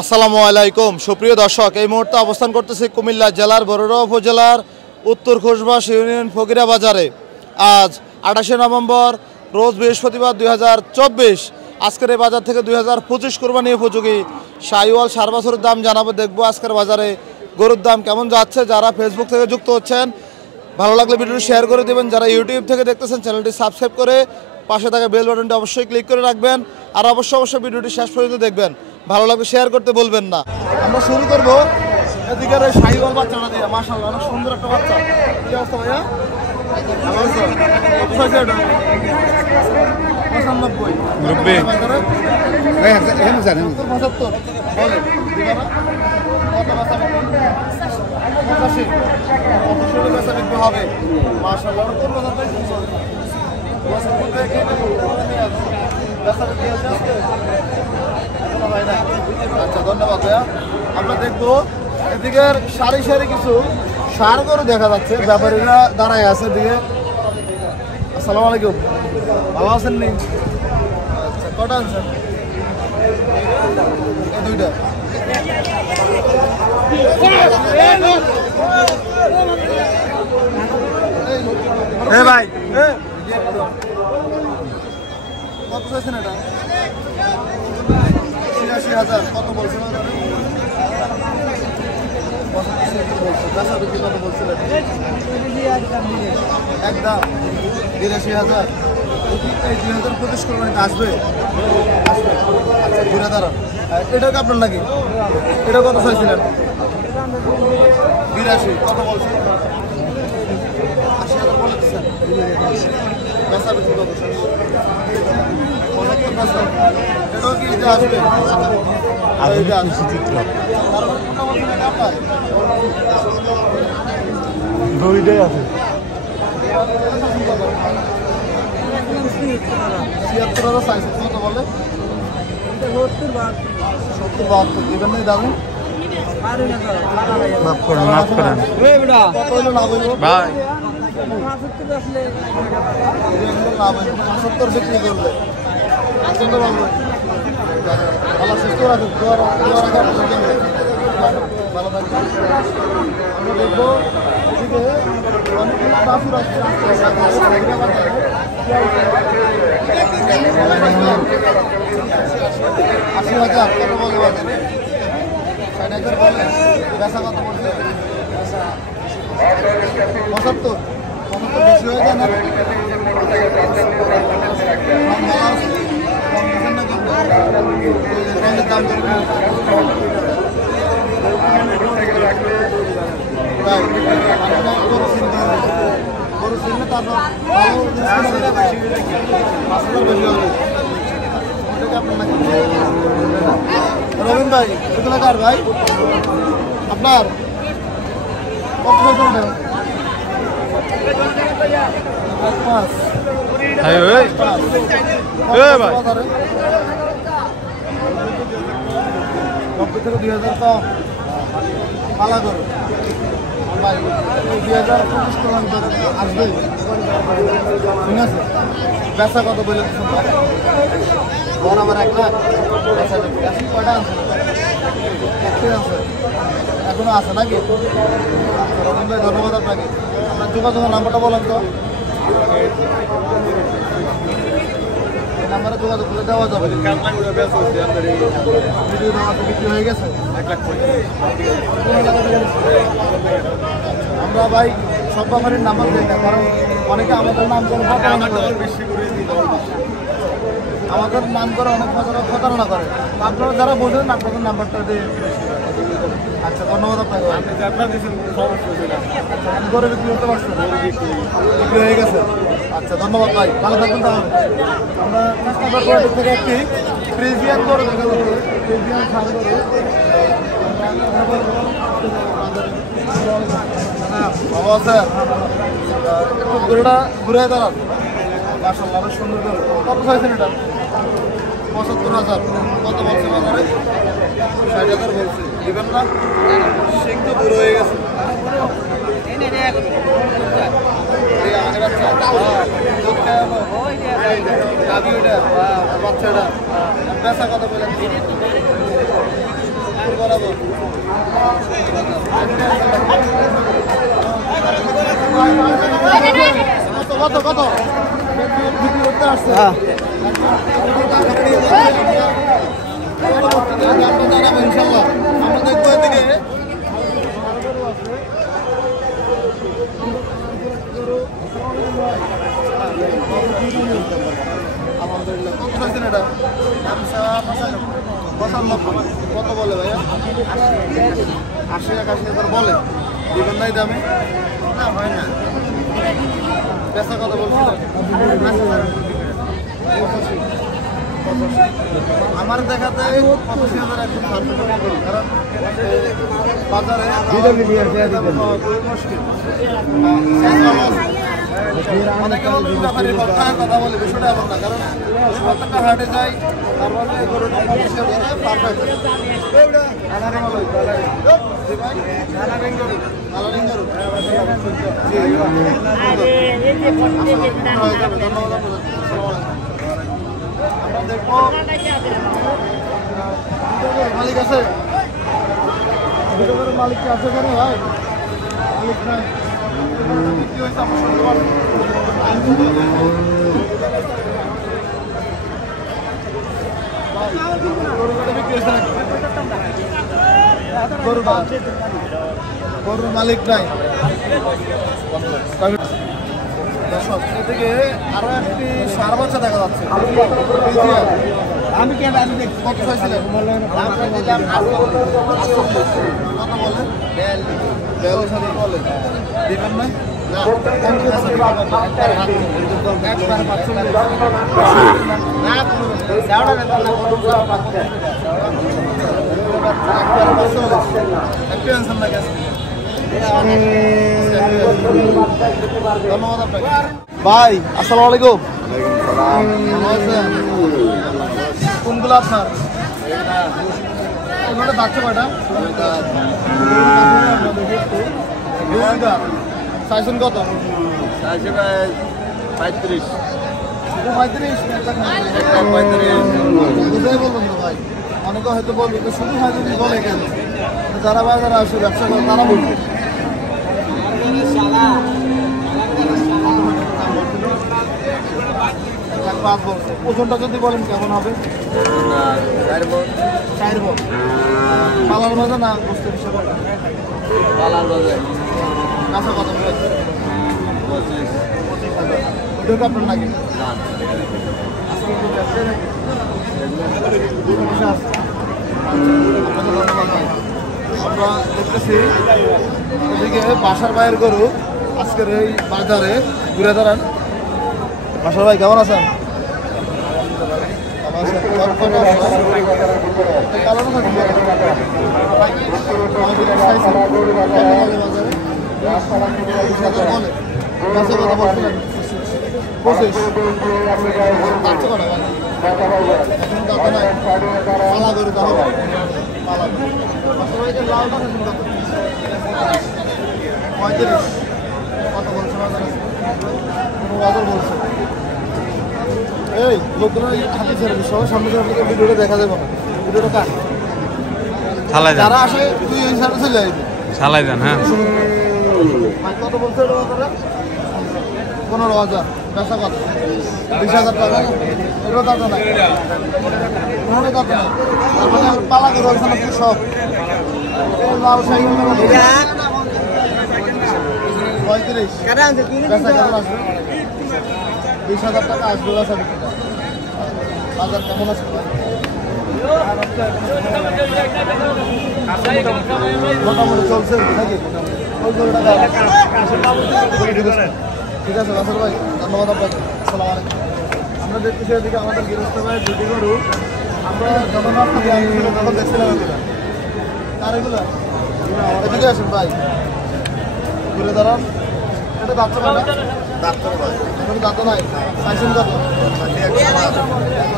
আসসালামু আলাইকুম সুপ্রিয় দর্শক, এই মুহূর্তে অবস্থান করতেছি কুমিল্লা জেলার বরুড়া উপজেলার উত্তর খোসবাস ইউনিয়ন ফকিরা বাজারে। আজ 28 নভেম্বর রোজ বৃহস্পতিবার 2024। আজকের এই বাজার থেকে 2025 কোরবানি উপযোগী শাহিওয়াল সার বছরের দাম জানাবো, দেখবো আজকের বাজারে গরুর দাম কেমন যাচ্ছে। যারা ফেসবুক থেকে যুক্ত হচ্ছেন ভালো লাগলে ভিডিওটি শেয়ার করে দেবেন, যারা ইউটিউব থেকে দেখতেছেন চ্যানেলটি সাবস্ক্রাইব করে পাশে থাকা বেল বাটনটি অবশ্যই ক্লিক করে রাখবেন, আর অবশ্যই ভিডিওটি শেষ পর্যন্ত দেখবেন। ভালো লাগবে শেয়ার করতে বলবেন না। আমরা শুরু করবো এদিকের ওই শাহিওয়াল বাচ্চাটা দিয়ে। মাশাআল্লাহ অনেক সুন্দর একটা বাচ্চা। কি অবস্থা ভাইয়া? ভালো আছো? কত সাইজের এটা? 95 90 ভাই এখানে জানেন 75 বলে দিবারা কত বাচ্চা বিক্রি? 85 85 বাচ্চা বিক্রি হবে। মাশাআল্লাহ কোন বাজার থেকে কিনছো? বাজার থেকে বাচ্চা বিক্রি আছে আজকে? আচ্ছা ধন্যবাদ ভাইয়া। আমরা দেখবো এদিকের সারি সারি কিছু সার গরু দেখা যাচ্ছে, ব্যাপারীরা দাঁড়ায় আছে এদিকে। আসসালামু আলাইকুম, ভালো আছেন নি? আচ্ছা কটা আনছেন? এই দুইটা। ভাই কত চাইছেন এটা? ৮৬,০০০। কত বলছেন? কত বলছিলেন? একদম ৮২,০০০। এই ২০২৫ কোরবানিতে আসবে? আসবে। আচ্ছা ঘুরে দাঁড়ান। এটাও কি আপনার নাকি? এটা কত চাইছিলেন? ৮২। কত বলছেন? ৮০,০০০ বলে দিচ্ছেন। বেচা বিক্রি কত? ৭৫%। এটাও কি এটা আসবে? চিত্র দুইটাই আছে। ৭৬,০০০ চাইছে। কত বলে? ৭০-৭২ দিবেন না দাম? মাফ করেন, মাফ করেন। কত হলো লাভ হইব ভাই? ৭০ বিক্রি করলে সুন্দর ভালো ভালো সুস্থ রাখুন। ভালো থাকবে। আমরা দেখবো এদিকে অনেকগুলো বাছুর আছে। ৮০,০০০। কত বলে বাজারে? ৬০,০০০ বলে। বেচা কত বলছে? ৭৫। ৭৫ বেশি হয়ে যায় না? দাম গরু কিনলে তারপর বেশি হবে। রবীন ভাই এগুলো কার ভাই? আপনার কত বেতন? ৫। ৯০ থেকে ২০০০ কম পালা করো ভাই। ২০২৫ কোরবানি আসবে, ঠিক আছে? বেচা কত বলে বরাবর ১ লাখ বেচা বিক্রি। আজকে কয়টা আছে? একটাই আছে, এখনো আছে নাকি? রবীন্দ্র ভাই ধন্যবাদ আপনাকে। আপনার যোগাযোগের নাম্বারটা বলেন তো। এই নাম্বারে যোগাযোগ করে দেওয়া যাবে। ভিডিও দেওয়াতে বিক্রি হয়ে গেছে ১ লাখ। আমরা ভাই সব ব্যাপারের নাম্বার দিই না, কারণ অনেকে আমাদের নাম করে আমাদের নাম করে অনেক প্রতারণা করে। আপনারা যারা বোঝেন আপনাদের নাম্বারটা দিয়ে। আচ্ছা ধন্যবাদ আপনাকে। করে বিক্রি করতে পারছেন? বিক্রি হয়ে গেছে। আচ্ছা ধন্যবাদ ভাই, ভালো থাকবেন। তাহলে আমরা চেষ্টা করবো এর থেকে একটি ফ্রিজিয়ান করে দেখা যাচ্ছে। ফ্রিজিয়ান সার করে ভালো আছে। একটু ঘুরে দাঁড়ান। মাশাআল্লাহ অনেক সুন্দর করে। কত চাইছেন এটা? ৭৫,০০০। কত বলছে বাজারে? ৬০,০০০ বলছে। দিবেন না? সিং তো বুড়ো হয়ে গেছে। বাচ্চাটা বেচা কত বলেন? বরাবর কত কত বিক্রি করতে আসছে ইনশাল্লাহ আমরা দেখবো এদিকে আলহামদুলিল্লাহ কত চাইছেন এটা কত বলে ভাইয়া 80-81,000 বলে দিবেন নাই দামে না হয় না পেশা কত বলছিলেন আমার দেখাতে 85,000 একদম কারণ বাজারে মুশকিল অনেকে কথা বলে বিষয়টা এমন না কারণ প্রত্যেকটা হাটে যাই তারপরে গরু পারফেক্ট মালিক আছে মালিক কি আছে কেন ভাই মালিক নাই বিক্রি হয়েছে আমার শুনতে পারবো গরুর মালিক নাই এদিকে আরো একটি সার বাচ্চা দেখা যাচ্ছে আমি কেন আমি দেখছি কত চাইছিলেন কত বলে বলে দিবেন না ভাই আসসালামু আলাইকুম কোনগুলো আপনার বাচ্চা কয়টা চাইছেন কত 35 বুঝাই বলুন তো ভাই অনেকে হয়তো বলবে তো শুধু হয়তো বলে কেন যারা বাজারে আসে ব্যবসা করে তারা বলবে ওজনটা যদি বলেন কেমন হবে 4 বল পালার বাজার না বস্তু হিসাবে পালার বাজার কাঁচা কত ওটা আপনার নাকি আমরা দেখতেছি এদিকে বাসার ভাইয়ের গরু আজকের এই বাজারে ঘুরে দাঁড়ান বাসার ভাই কেমন আছেন এই লোকগুলো হাতে ছেড়ে সবাই সামনে সামনে ভিডিওটা দেখা যাবে না ভিডিওটা কাট চালাই দেন যারা আসে তুই এই সাইডে চলে যাবি চালাই দেন হ্যাঁ কত বলছে এটা আপনারা 15,000 বেচা কত 20,000 টাকা এটা দাদা না কোনো কথা না তারপরে পালা করে ওখানে কি সব লাল শাহী 35 কাটা আনছে তুই বেচা কেমন আসবে 20,000 টাকা আসবে বেচা বিক্রি বাজার কেমন আছে মোটামুটি চলছে নাকি ঠিক আছে বাসর ভাই ধন্যবাদ আপনাকে আসসালামু আলাইকুম আমরা দেখতেছি এদিকে আমাদের গৃহস্থ ভাই দুটি গরু আমরা যখন আপনাকে তখন দেখছিলাম এগুলো আর এগুলো এদিকে আসুন ভাই ঘুরে দাঁড়ান এটা দাঁতটা ভাই দাঁতটা ভাই এখন দাঁত নাই চাইছেন কত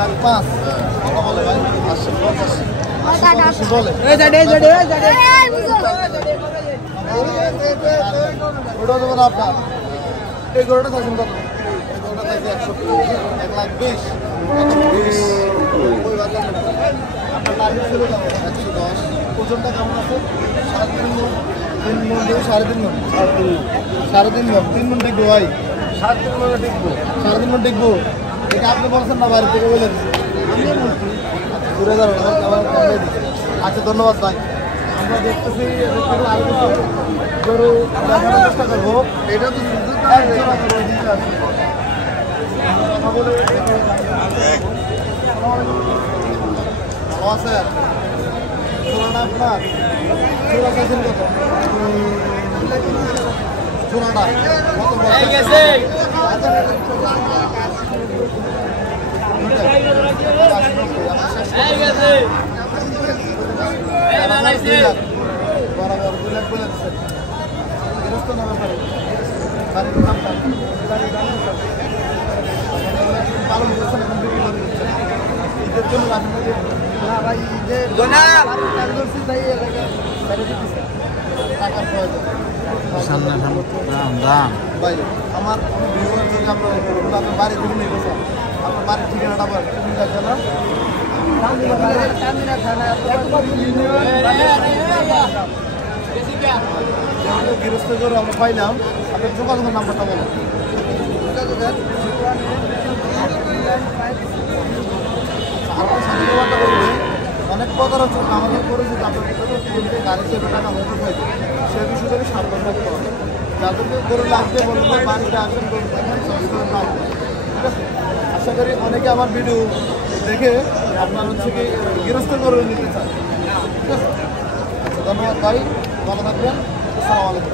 1,05,000 কত বলে ভাই 85 বলে ওটা দেবেন আপনার এই গরুটা চাইছেন কত এই গরুটা চাইছে 120 আপনার টার্গেট ছিল 110 ওজনটা কেমন আছে? 3.5 মণ। 3 মণ থেকে 3.5 মণ। 3.5 মণ। 3 মণ টিকবো ভাই? 3.5 মণ টিকবো। 3.5 মণ টিকবো? এটা আপনি বলছেন না বাড়ি থেকে বলেন? ঘুরে যাবেন আবার কমাই দিচ্ছেন। আচ্ছা ধন্যবাদ ভাই। আমরা দেখতেছি আর কিছু গরু দেখানোর চেষ্টা করবো। এটা তো এক জোড়া গরু দিতে আছে। কথা বলে স্যার চূড়াটা আপনার চূড়া চাইছেন কত? চূড়াটা বরাবর 2 লাখ বলে দিচ্ছেন। গৃহস্থ নামে পারে বাড়ির নামটা পালন করছেন এখন বিক্রি করে দিচ্ছেন। ঈদের জন্য রাখেন না ভাই? ঈদের করছি তাই এলাকায় টাকার প্রয়োজন ভাই। আমার ভিউয়ার যদি আপনার বাড়ি থেকে নিয়ে গেছেন, আপনার বাড়ির ঠিকানাটা আবার কুমিল্লা জেলা যেহেতু গৃহস্থ করে আমরা পাইলাম, আপনার যোগাযোগের নাম্বারটা বলেন। অনেক প্রতারক আমাদের পরিচিত আপনাদের গাড়ি চেপে টাকা হতে পারে, সে বিষয়ে যদি সাবধান থাকতে হবে। যাদেরকে গরু লাগবে বলুন বাড়িতে আসেন, গরু দেখেন নাম। ঠিক আছে, আশা করি অনেকে আমার ভিডিও দেখে আপনার হচ্ছে কি গৃহস্থ গরু নিতে চান। ঠিক আছে, আচ্ছা ধন্যবাদ ভাই, ভালো থাকবেন। আসসালামু আলাইকুম।